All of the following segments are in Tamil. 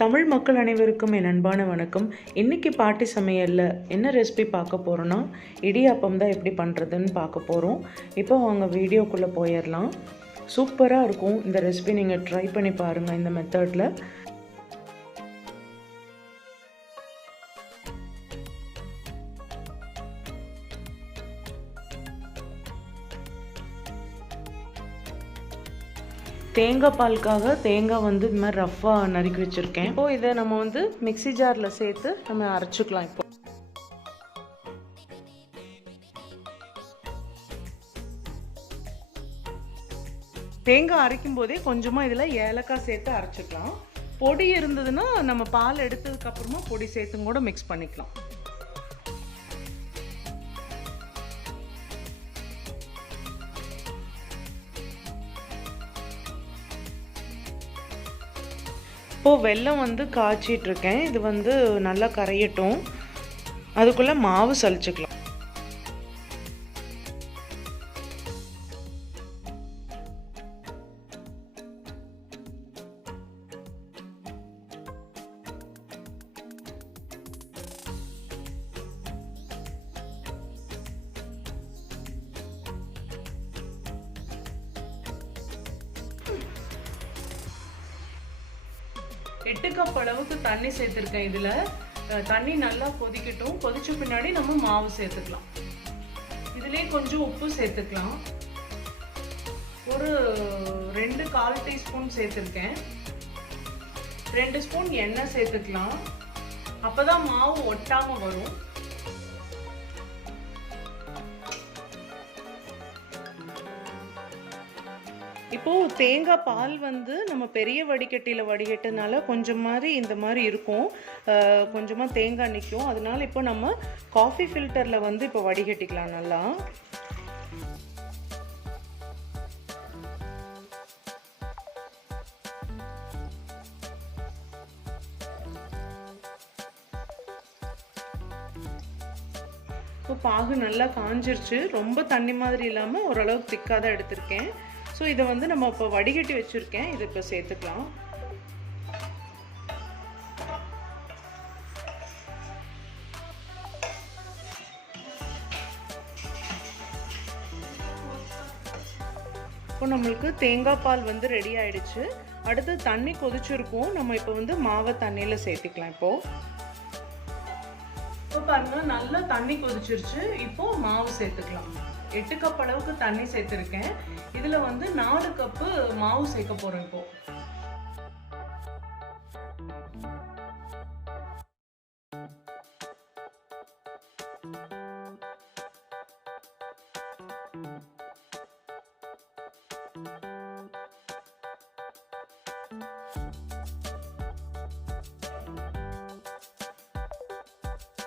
தமிழ் மக்கள் அனைவருக்கும் என் அன்பான வணக்கம். இன்றைக்கி பாட்டி சமையலில் என்ன ரெசிபி பார்க்க போகிறோன்னா, இடியாப்பம் தான் எப்படி பண்ணுறதுன்னு பார்க்க போகிறோம். இப்போ வாங்க வீடியோக்குள்ளே போயிடலாம். சூப்பராக இருக்கும் இந்த ரெசிபி, நீங்கள் ட்ரை பண்ணி பாருங்கள் இந்த மெத்தடில். தேங்காய் பாலுக்காக தேங்காய் வந்து இந்த மாதிரி ரஃப்பாக நறுக்கி வச்சுருக்கேன். இப்போது இதை நம்ம வந்து மிக்ஸி ஜாரில் சேர்த்து நம்ம அரைச்சிக்கலாம். இப்போ தேங்காய் அரைக்கும் போதே கொஞ்சமாக இதில் ஏலக்காய் சேர்த்து அரைச்சிக்கலாம். பொடி இருந்ததுன்னா நம்ம பால் எடுத்ததுக்கப்புறமா பொடி சேர்த்தும் கூட மிக்ஸ் பண்ணிக்கலாம். இப்போது வெல்லம் வந்து காய்ச்சிட்ருக்கேன். இது வந்து நல்லா கரையட்டும். அதுக்குள்ளே மாவு சலிச்சுக்கலாம். எட்டு கப் அளவுக்கு தண்ணி சேர்த்துருக்கேன். இதில் தண்ணி நல்லா கொதிக்கட்டும். கொதிச்ச பின்னாடி நம்ம மாவு சேர்த்துக்கலாம். இதுலேயே கொஞ்சம் உப்பு சேர்த்துக்கலாம். ஒரு 2/4 டீஸ்பூன் சேர்த்துருக்கேன். 2 ஸ்பூன் எண்ணெய் சேர்த்துக்கலாம். அப்போ தான் மாவு ஒட்டாமல் வரும். இப்போது தேங்காய் பால் வந்து நம்ம பெரிய வடிகட்டியில் வடிகட்டினால கொஞ்சம் மாதிரி இந்த மாதிரி இருக்கும். கொஞ்சமாக தேங்காய் நிற்கும். அதனால இப்போ நம்ம காஃபி ஃபில்டரில் வந்து இப்போ வடிகட்டிக்கலாம் நல்லா. இப்போ பாகு நல்லா காஞ்சிருச்சு. ரொம்ப தண்ணி மாதிரி இல்லாமல் ஓரளவுக்கு திக்காக தான் எடுத்திருக்கேன். ஸோ இதை வந்து நம்ம இப்போ வடிகட்டி வச்சுருக்கேன். இதை இப்போ சேர்த்துக்கலாம். இப்போ நம்மளுக்கு தேங்காய் பால் வந்து ரெடி ஆயிடுச்சு. அடுத்து தண்ணி கொதிச்சிருக்கும். நம்ம இப்போ வந்து மாவை தண்ணியில் சேர்த்துக்கலாம். இப்போ பாருங்க, நல்லா தண்ணி கொதிச்சிருச்சு. இப்போ மாவு சேர்த்துக்கலாம். 8 கப் அளவுக்கு தண்ணி சேர்த்துருக்கேன். இதில் வந்து 4 கப்பு மாவு சேர்க்க போகிறோம். இப்போ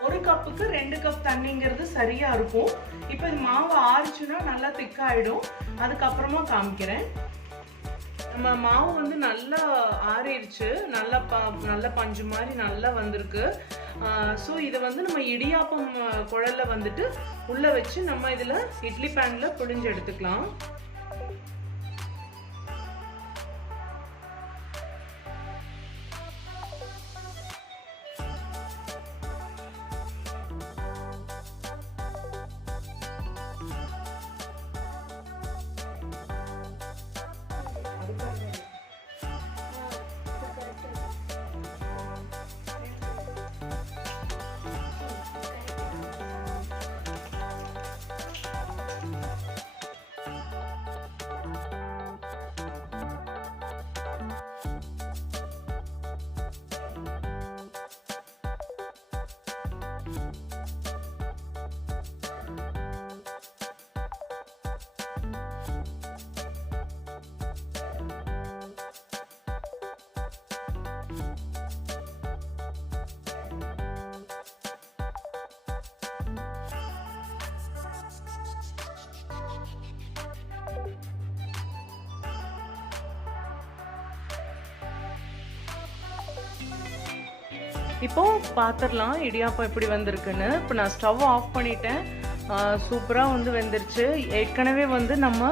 ஒரு கப்புக்கு 2 கப் தண்ணிங்கிறது சரியா இருக்கும். இப்போ இது மாவு ஆறிச்சுன்னா நல்லா திக்காயிடும். அதுக்கப்புறமா காமிக்கிறேன். நம்ம மாவு வந்து நல்லா ஆறிடுச்சு. நல்ல பஞ்சு மாதிரி நல்லா வந்திருக்கு. ஸோ இதை வந்து நம்ம இடியாப்பம் குழல்ல வந்துட்டு உள்ளே வச்சு நம்ம இதில் இட்லி பேனில் புழிஞ்சு எடுத்துக்கலாம். இப்போது பார்த்துடலாம் இடியாப்பம் எப்படி வந்திருக்குன்னு. இப்போ நான் ஸ்டவ் ஆஃப் பண்ணிட்டேன். சூப்பராக வந்து வெந்துருச்சு. ஏற்கனவே வந்து நம்ம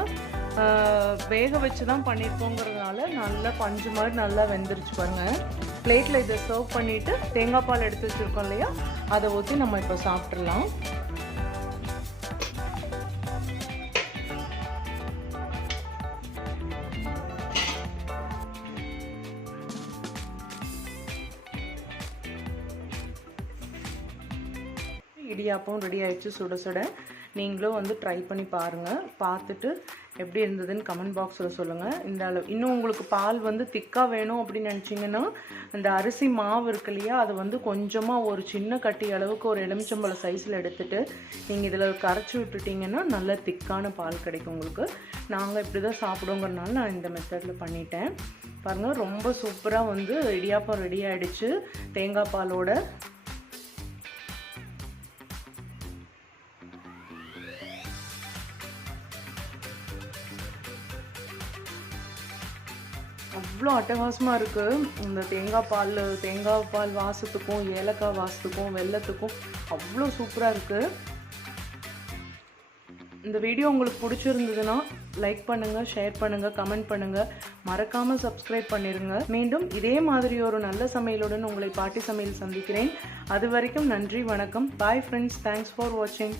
வேக வச்சு தான் பண்ணியிருக்கோங்கிறதுனால நல்லா பஞ்சு மாதிரி நல்லா வெந்துருச்சு பாருங்கள். பிளேட்டில் இதை சர்வ் பண்ணிவிட்டு தேங்காய் பால் எடுத்து வச்சுருக்கோம் இல்லையா, அதை ஊற்றி நம்ம இப்போ சாப்பிட்றலாம். இடியாப்பம் ரெடி ஆயிடுச்சு சுட சுட. நீங்களும் வந்து ட்ரை பண்ணி பாருங்கள். பார்த்துட்டு எப்படி இருந்ததுன்னு கமெண்ட் பாக்ஸில் சொல்லுங்கள். இந்த அளவு இன்னும் உங்களுக்கு பால் வந்து திக்காக வேணும் அப்படின்னு நினச்சிங்கன்னா இந்த அரிசி மாவு இருக்கு இல்லையா, அது வந்து கொஞ்சமாக ஒரு சின்ன கட்டி அளவுக்கு ஒரு எலுமிச்சம்பழ சைஸில் எடுத்துகிட்டு நீங்கள் இதில் கரைச்சி விட்டுட்டிங்கன்னா நல்ல திக்கான பால் கிடைக்கும் உங்களுக்கு. நாங்கள் இப்படி தான் சாப்பிடுங்கிறனால நான் இந்த மெத்தடில் பண்ணிட்டேன். பாருங்கள், ரொம்ப சூப்பராக வந்து இடியாப்பம் ரெடி ஆகிடுச்சு தேங்காய் பாலோட. அவ்வளோ அட்டகாசமாக இருக்குது. இந்த தேங்காய் பால் வாசத்துக்கும் ஏலக்காய் வாசத்துக்கும் வெல்லத்துக்கும் அவ்வளோ சூப்பராக இருக்குது. இந்த வீடியோ உங்களுக்கு பிடிச்சிருந்ததுன்னா லைக் பண்ணுங்கள், ஷேர் பண்ணுங்கள், கமெண்ட் பண்ணுங்கள், மறக்காமல் சப்ஸ்கிரைப் பண்ணிடுங்க. மீண்டும் இதே மாதிரி ஒரு நல்ல சமையலுடன் உங்களை பாட்டி சமையல் சந்திக்கிறேன். அது வரைக்கும் நன்றி, வணக்கம். பாய் ஃப்ரெண்ட்ஸ், தேங்க்ஸ் ஃபார் வாட்சிங்.